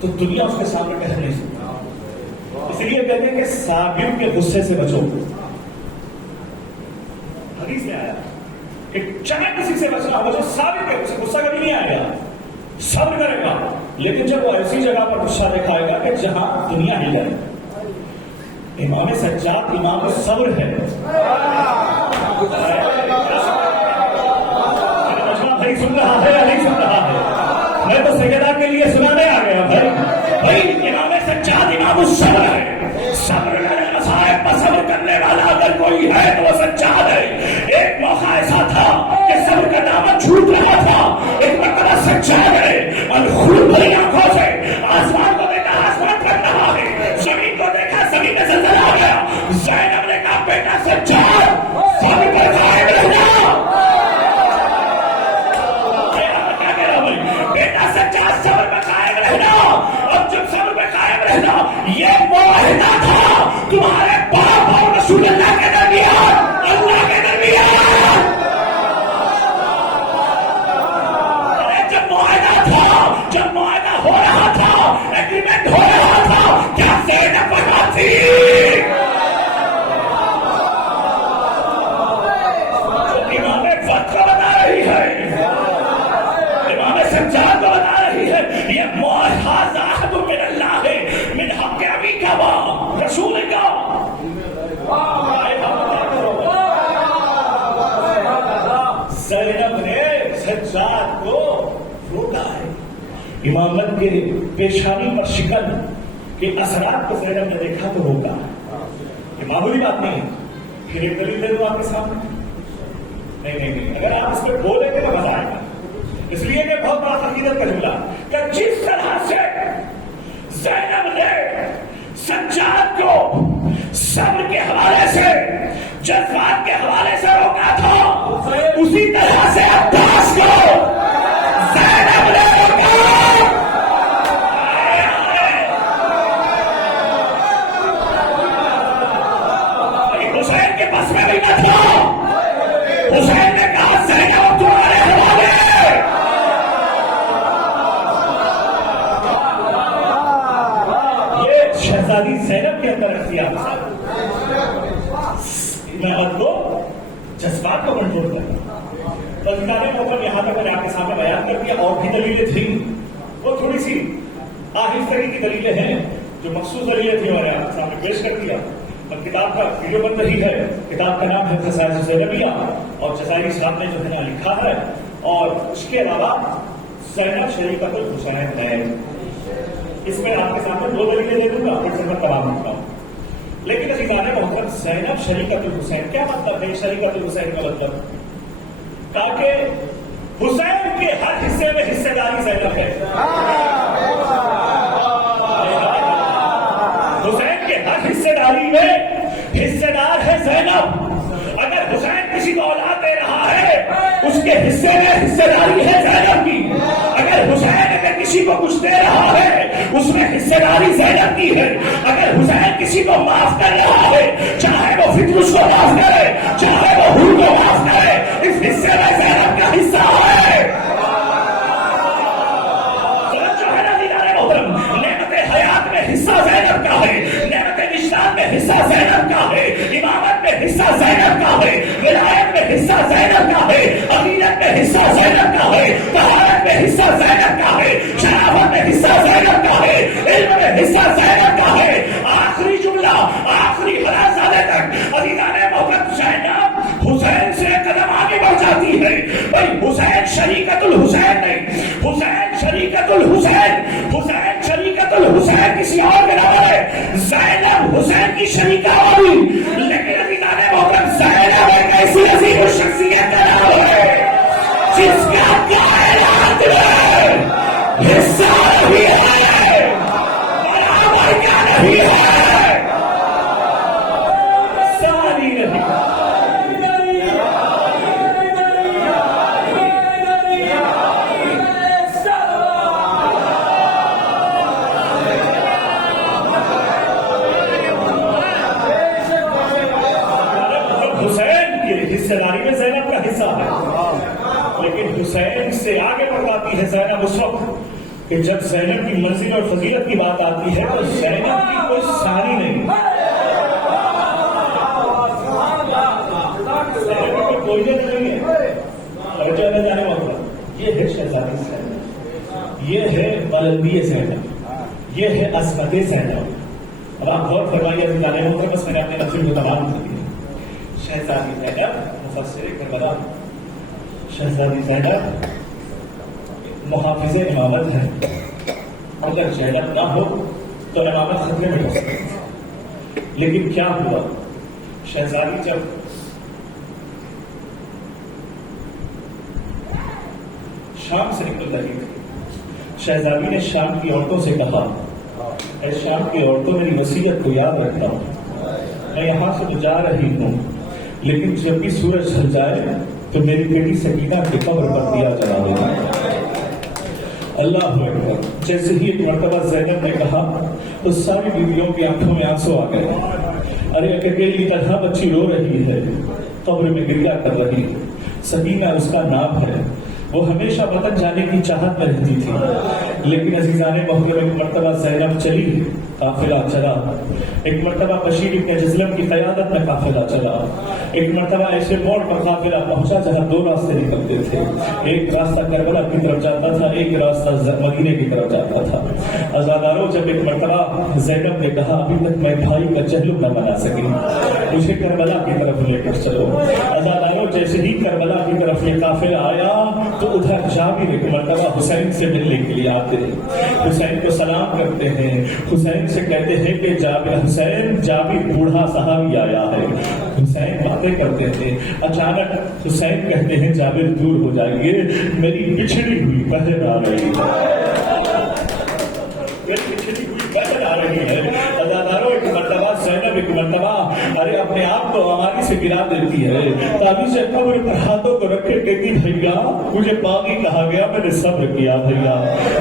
تو دنیا اس کے سامنے کہہ نہیں سکتا. اس لیے کہتے ہیں کہ صابر کے غصے سے بچو. حدیث میں آیا کہ چاہے کسی سے بچنا ہو جو صابر کے غصہ کبھی نہیں آئے گا, صبر کرے گا, لیکن جب وہ ایسی جگہ پر غصہ دکھائے گا کہ جہاں دنیا ہل جائے. امام سجاد امام صبر ہے. بھائی سن رہا ہے یا نہیں سن رہا ہے؟ میں تو سیدہ کے لیے سنانے آ گیا بھائی. امام سجاد امام صبر ہے. صبر مصائب پر صبر کرنے والا اگر کوئی ہے تو وہ سجاد ہے. ایک موقع ایسا تھا کہ صبر کا دامن چھوٹ رہا تھا, ایک مرتبہ سجاد ہے اور خون بھری آنکھوں سے آسمان کو دیکھا, آسمان کر رہا ہے, زمین کو دیکھا, زمین میں زلزلہ آ گیا. زینب نے کہا بیٹا سجاد صبر پر قائم رہنا. بیٹا سجاد صبر پر قائم رہنا, اور جب صبر پر قائم رہنا یہ معاہدہ تھا تمہارے باپ اور رسول اللہ کے درمیان, اللہ کے درمیان. جب معاہدہ تھا, جب معاہدہ ہو رہا تھا, ایگریمنٹ ہو رہا تھا, کیا زینب وہاں تھی؟ امام وقت کو بتا رہی ہے, امام سجاد کو بتا رہی ہے, یہ معاہدہ عہد من اللہ ہے, من حق ابی کا و رسول کا. زینب نے سجاد کو روکا ہے. امامت کے پیشانی پر شکن کے اثرات کو زینب نے دیکھا تو روکا. یہ معمولی بات نہیں ہے. پھر ایک دلیل دے دو آپ کے سامنے. نہیں, اگر آپ اس پہ بولیں گے تو مزہ آئے گا. اس لیے کہ بہت بڑا عقیدت کا جملہ کہ جس طرح سے زینب نے سجاد کو صبر کے حوالے سے, جذبات کے حوالے سے روکا تھا, اسی طرح سے عباس کو زینب نے روکا. حسین کے بس میں بھی نہ تھا. حسین نے کہا زینب تمہارے حوالے. یہ شہزادی زینب کے اندر اختیار تھا. امامت کو جذبات کو کنٹرول کرنا. اور پر یہاں تک میں نے آپ کے سامنے بیان کر دیا. اور بھی دلیلیں تھیں, وہ تھوڑی سی آہستگی کی دلیلیں ہیں جو مخصوص دلیلیں تھیں, اور آپ کے سامنے پیش کر دیا. اور کتاب کا ویڈیو بن رہی ہے. کتاب کا نام ہے خصائص زینبیہ, اور جزائری صاحب نے جو ہے نا لکھا ہے. اور اس کے علاوہ زینب شریفۃ الحسین ہے. اس میں آپ کے سامنے 2 دلیلیں دے دوں گا، پھر سے میں تمام ہوتا ہوں. لیکن عزیزان محترم، زینب شریکۃ الحسین، کیا مطلب ہے شریکۃ الحسین کا مطلب؟ تاکہ حسین کے ہر حصے میں حصے داری زینب ہے. حسین کے ہر حصے داری میں حصے دار ہے زینب. اگر حسین کسی کو اولاد دے رہا ہے، اس کے حصے میں حصے داری ہے زینب کی. اگر حسین کسی کو کچھ دے رہا ہے، اس میں حصے داری زینب کی ہے. اگر حسین کسی کو معاف کر رہا ہے، چاہے وہ فطرس کو معاف کرے، چاہے وہ حور کو معاف کرے، اس حصے میں زینب کا حصہ ہے. نعمت حیات میں حصہ زینب کا ہے، نعمت نشان میں حصہ زینب کا ہے، امامت میں حصہ زینب کا ہے، ولایت میں حصہ زینب کا ہے، عقیدت میں حصہ زینب کا ہے، طہارت میں حصہ زینب کا ہے، شرافت میں حصہ زینب کا ہے، علم میں حصہ زینب کا ہے. آخری جملہ، آخری خلاصہ تک عزیزان محترم، زینب حسین سے قدم آگے بڑھ جاتی ہے. بھائی حسین شریکۃ الحسین نہیں، حسین شریکۃ الحسین، حسین شریکۃ الحسین کسی اور کا نام ہے، زینب حسین کی شریکہ ہوئی. لیکن عزیزان محترم، زینب ایک ایسی عظیم الشخصیت کا نام ہے جس کا کائنات میں حصہ نہیں ہے، برابر کا نہیں ہے، ثانی نہیں. حصے داری میں زینب کا حصہ ہے. لیکن حسین سے آگے بڑھ پاتی ہے زینب اس وقت کہ جب زینب کی منزل اور فضیلت کی بات آتی ہے تو زینب کی کوئی ثانی نہیں، زینب کی کوئی جگہ نہیں ہے. اور جو میں جانے والا یہ ہے شہزادی زینب، یہ ہے بلندی زینب، یہ ہے عصمت زینب. اب آپ غور فرمائیے جانے والا، بس میں نے اپنے نفس کو تمام کر دیا. شہزادی زینب مفسر کربلا، شہزادی زینب محافظ امامت ہے. اگر زینب نہ ہو تو امامت خطرے میں ہو سکتی. لیکن کیا ہوا، شہزادی جب شام سے نکل رہی تھی، شہزادی نے شام کی عورتوں سے کہا، اے شام کی عورتوں، میری وصیت کو یاد رکھنا، میں یہاں سے تو جا رہی ہوں، لیکن جب بھی سورج ڈھل جائے تو میری بیٹی سکینہ کی قبر پر دیا جلا دینا. اللہ اکبر. جیسے ہی ایک مرتبہ زینب نے کہا تو ساری بیویوں کی آنکھوں میں آنسو آ گئے. ارے اکیلی طرح بچی رو رہی ہے، قبر میں گریہ کر رہی ہے. سکینہ اس کا نام ہے، وہ ہمیشہ وطن جانے کی چاہت میں رہتی تھی. لیکن عزیزان محترم، ایک مرتبہ زینب چلی، قافلہ چلا. ایک مرتبہ بشیر ابن جزلم کی قیادت میں قافلہ چلا. ایک مرتبہ ایسے موڑ پر قافلہ پہنچا جہاں 2 راستے نکلتے تھے. ایک راستہ کربلا کی طرف جاتا تھا، ایک راستہ مدینے کی طرف جاتا تھا. عزاداروں، جب ایک مرتبہ زینب نے کہا ابھی تک میں بھائی کا چہلم نہ بنا سکی، مجھے کربلا کی طرف لے کر چلو. عزاداروں، جیسے ہی کربلا کی طرف یہ قافلہ آیا تو ادھر جابر ایک مرتبہ حسین سے ملنے کے لیے آتے ہیں. حسین کو سلام کرتے ہیں، حسین سے کہتے ہیں کہ حسین جابر بوڑھا صحابی آیا ہے. حسین باتیں کرتے ہیں. اچانک حسین کہتے ہیں جابر دور ہو جائیے، میری بچھڑی ہوئی بہن آ رہی ہے. اداداروں، ایک مرتبہ زینب ایک مرتبہ ارے اپنے آپ کو ہماری سے گرا دیتی ہے. تابی سے قبر پر ہاتھوں کو رکھے کہتی بھیا مجھے باغی کہا گیا، میں نے صبر کیا بھیا.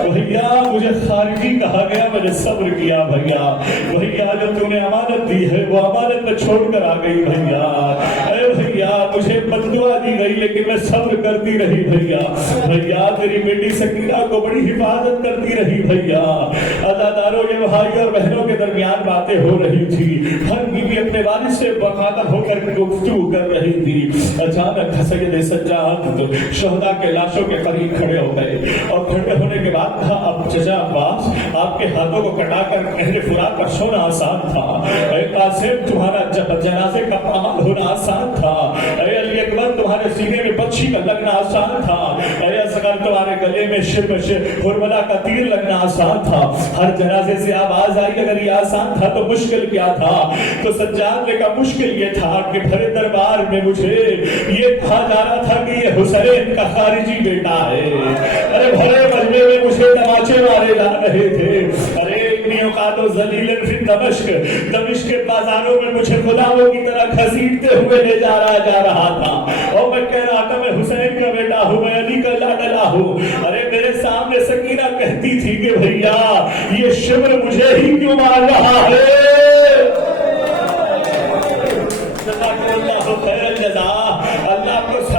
بھیا مجھے خارجی کہا گیا، میں نے صبر کیا بھیا. بھیا جو تم نے امانت دی ہے وہ امانت میں چھوڑ کر آ گئی بھیا. اے بھیا مجھے بددعا دی گئی لیکن میں صبر کرتی رہی بھیا. بھیا تیری بیٹی سکینہ کو بڑی حفاظت کرتی رہی بھیا. اداداروں، یہ بھائی اور بہنوں کے درمیان باتیں ہو رہی تھی. ہر بیوی اپنے والد سے مخاطب ہو کر گفتگو کر رہی تھی. اچانک سید سجاد شہداء کے لاشوں کے قریب کھڑے ہو گئے اور کھڑے ہونے کے بعد کہا اب چچا عباس آپ کے ہاتھوں کو کٹا کر نہر فرات پر سونا آسان تھا. اے قاسم تمہارا جنازے کا عمل ہونا آسان تھا. اے علی اکبر تمہارے سینے میں بچی کا لگنا آسان تھا، اے اصغر تمہارے گلے میں حرملہ کا تیر لگنا آسان تھا۔ ہر جنازے سے آواز آئی، اگر یہ آسان تھا تو مشکل کیا تھا؟ تو سجاد نے کہا مشکل یہ تھا کہ بھرے دربار میں مجھے یہ کہا جا رہا تھا کہ یہ حسین کا خارجی بیٹا ہے۔ ارے بھرے مجمع میں مجھے تماچے مارے جا رہے تھے، ارے ذلیل فی دمشق کے بازاروں میں مجھے غلاموں کی طرح گھسیٹتے ہوئے لے جا رہا تھا، اور میں کہہ رہا تھا میں حسین کا بیٹا ہوں، میں علی کا لاڈلا ہوں۔ ارے میرے سامنے سکینہ کہتی تھی کہ بھیا یہ شمر مجھے ہی کیوں مار رہا ہے؟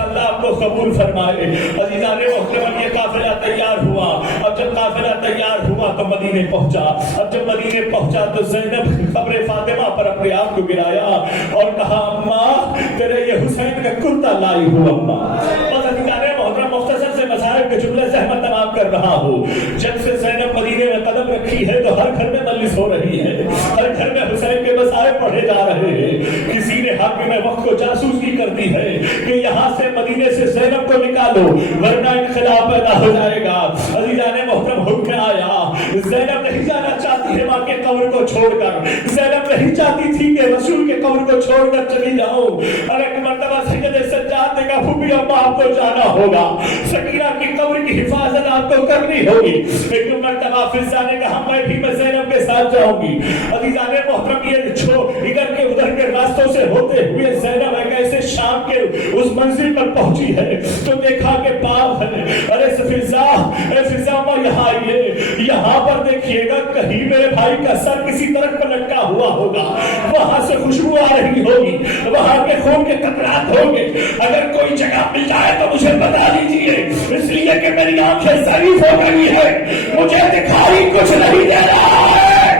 اللہ آپ کو قبول فرمائے۔ عزیزان محترم، یہ قافلہ تیار ہوا، اب جب قافلہ تیار ہوا تو مدینے پہنچا۔ اب جب مدینے پہنچا تو زینب قبر فاطمہ پر اپنے آپ کو گرایا اور کہا اماں تیرے یہ حسین کا کرتا لائی ہوں اماں۔ بس عزیزان محترم، مختصر سے مسائل کے جملے زحمت تمام کر رہا ہوں۔ جب سے زینب مدینے میں قدم رکھی ہے تو ہر گھر میں مجلس ہو رہی ہے، ہر گھر میں حسین کے مسائل پڑھے جا رہے ہیں۔ کسی نے حاکم وقت کو جاسوسی کر دی ہے کہ یہاں سے مدینے سے زینب کو نکالو ورنہ انقلاب پیدا ہو جائے گا۔ عزیزان محترم، حکم آیا، زینب نہیں جانا چاہتی ہے ماں کے قبر کو چھوڑ کر، زینب نہیں چاہتی تھی کہ رسول کے قبر کو چھوڑ کر چلی جاؤ۔ اور ایک مرتبہ سید سجاد نے کہا پھوپھی ابا آپ کو جانا ہوگا، سکینہ کی قبر کی حفاظت آپ کو کرنی ہوگی۔ ایک مرتبہ فضا نے کہا میں زینب کے ساتھ جاؤں گی۔ عزیزان محترم، یہ ادھر کے ادھر کے راستوں سے ہوتے ہوئے زینب ایک ایسے شام کے اس منزل پر پہنچی ہے تو دیکھا کہ باغ ہے۔ ارے فضا ماں یہاں آئیے، یہاں پر دیکھیے گا کہیں میرے بھائی کا سر کسی درخت پر لٹکا ہوا ہوگا، وہاں سے خوشبو آ رہی ہوگی، وہاں کے خون کے قطرات ہوں گے، اگر کوئی جگہ مل جائے تو مجھے بتا دیجیے، اس لیے کہ میری آنکھیں ضعیف ہو گئی ہے، مجھے دکھائی کچھ نہیں دے رہا ہے۔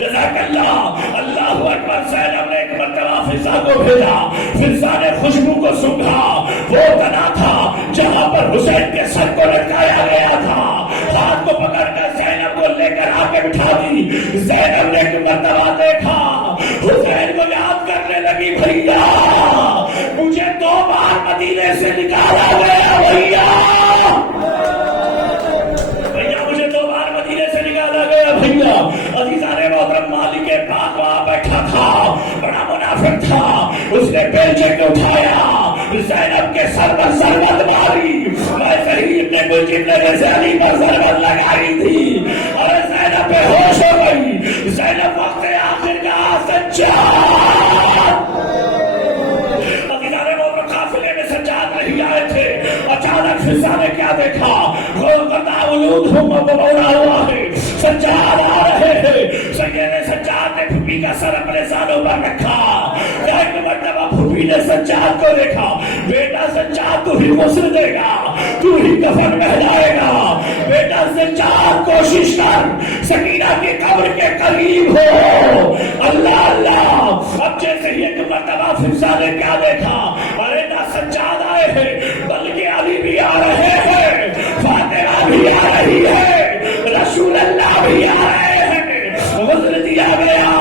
جزاک اللہ، اللہ اکبر۔ زینب نے ایک مرتبہ فضا کو بھیجا، فضا نے خوشبو کو سونگھا، وہ تنا تھا جہاں پر حسین کے سر کو لٹکایا گیا تھا، ہاتھ کو پکڑ کر زینب کو لے کر آ کے بٹھا دی۔ زینب نے ایک مرتبہ دیکھا، حسین کو یاد کرنے لگی، بھیا مجھے 2 بار مدینے سے نکالا گیا، بھیا مجھے 2 بار مدینے سے نکالا گیا بھیا۔ عزیزان محترم، مالک پاک وہاں بیٹھا تھا، بڑا منافق تھا، اس نے بیلچے کو اٹھایا، زینب کے سر پر ضربت ماری، ویسے ہی ابن ملجم نے ویسے علی پر ضربت لگائی تھی اور زینب بے ہوش ہو گئی۔ زینب وقت آخر کا سجاد، عزیزان محترم، قافلے میں سجاد نہیں آئے تھے، اچانک فضا نے کیا دیکھا، غور کرتا ولودہم بولا ہوا ہے، سجاد آ رہے تھے۔ سید سجاد نے پھوپھی کا سر اپنے سانوں پر رکھا، ایک مرتبہ پھوپھی نے سجاد کو دیکھا، بیٹا سجاد تو ہی غسل دے گا، تو ہی کفن پہنائے گا، بیٹا سجاد کوشش کر سکینہ کی قبر کے قریب ہو، اللہ اللہ۔ اب جیسے ہی ایک مرتبہ فضا نے کیا دیکھا، ارے نہ سجاد آئے ہیں بلکہ علی بھی آ رہے ہیں، فاطمہ بھی آ رہی ہے، رسول اللہ بھی آ رہے ہیں، غسل دیا گیا۔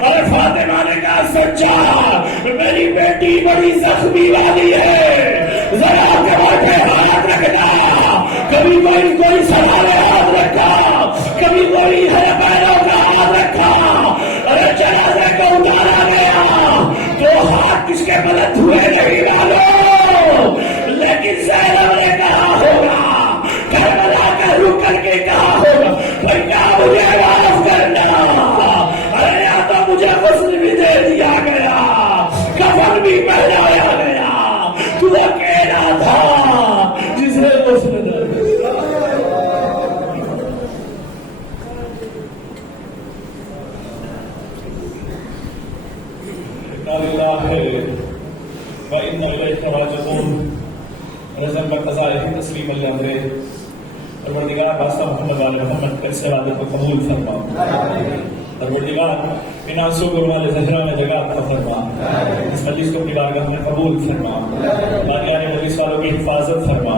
اور فاطمہ نے کہا سجاد میری بیٹی بڑی زخمی والی ہے، ذرا کمر پہ ہاتھ رکھنا، کبھی کوئی سوارے ہاتھ رکھا، کبھی کوئی ہے پیروں کا ہاتھ رکھا، اور جنازے کو اتارا گیا تو ہاتھ کس کے بلند ہوئے نہیں معلوم، لیکن زینب نے کہا ہوگا، کربلا کا رک کر کے کہا ہوگا بھیا مجھے معاف کرنا، ارے یا تو مجھے غسل بھی دے دیا گیا، کفن بھی پہنایا گیا، تو اکیلا تھا جسے غسل دے دیا۔ وَإِنَّ إِلَيْكَ رَاجِعُونَ۔ رضا مرتضیٰ علیہ تسلیم اللہ علیہ۔ پروردگار واسطہ محمد والے محمد کر سے وعدے کو قبول فرما، پروردگار ان آنسوں کو والے زہرا میں جگہ عطا فرما، اس مجلس کو اپنی بارگاہ میں قبول فرما، باقیان مجلس والوں کی حفاظت فرما،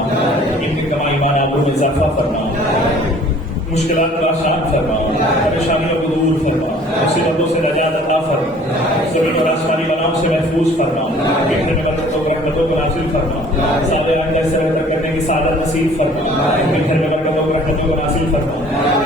ان کی کمائی ایمان آبرو میں اضافہ فرما، مشکلات کو آسان فرما، پریشانیوں کو دور فرما، مصیبتوں سے نجات عطا فرما، زمین اور آسمانی بلاؤں سے محفوظ فرما، رحمتوں کو نازل فرما، سارے آئندہ سے بہتر کرنے کی سعادت نصیب فرما، ان کے گھر میں برکتوں کو رحمتوں کو نازل فرما،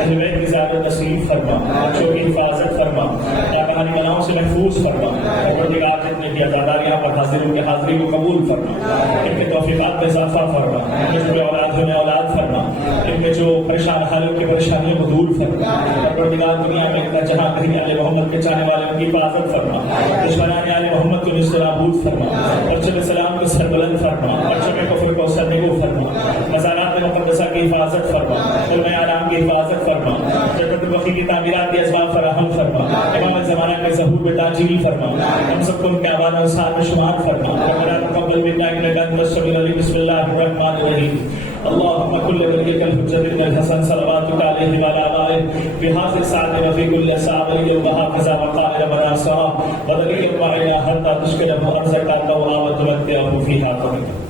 اہل بیت کی زیادت نصیب فرما، بچوں کی حفاظت فرما، ناکاری بلاؤں سے محفوظ فرما، پروردگار جتنے بھی عزادار یہاں پر حاضر ان کی حاضری کو قبول فرما، ان کے توفیقات میں اضافہ فرما، ان کے جو اولاد ہونے اولاد فرما، ان کے جو پریشان حالوں کی پریشانیوں کو دور فرما، پروردگار دنیا میں اتنا جہاں کہیں آل محمد کے چاہنے والے ان کی حفاظت فرما، دشمنان آل محمد کو نصر نابود فرما، پرچم اسلام کو سربلند فرما، پرچم کفر کو سرنگو فرما، مزارات مقدسہ کی حفاظت فرما، علماء اعلام کی حفاظت فرما، جنت البقیع کی تعمیرات کے اسباب فراہم فرما، امام زمانہ کے ظہور میں تاجیل فرما، ہم سب کو ان کے آباد و ساتھ میں شمار فرما، ربنا تقبل منا انك انت السميع العليم بسم الله الرحمن الرحيم اللهم كل وليك الحجة بن الحسن صلواتك عليه وعلى آله في هذه الساعة وفي كل ساعة وليومها كذا وقائل مناصرا ودليل معنا حتى تشكله أرزقك وتمتعه فيها طويلا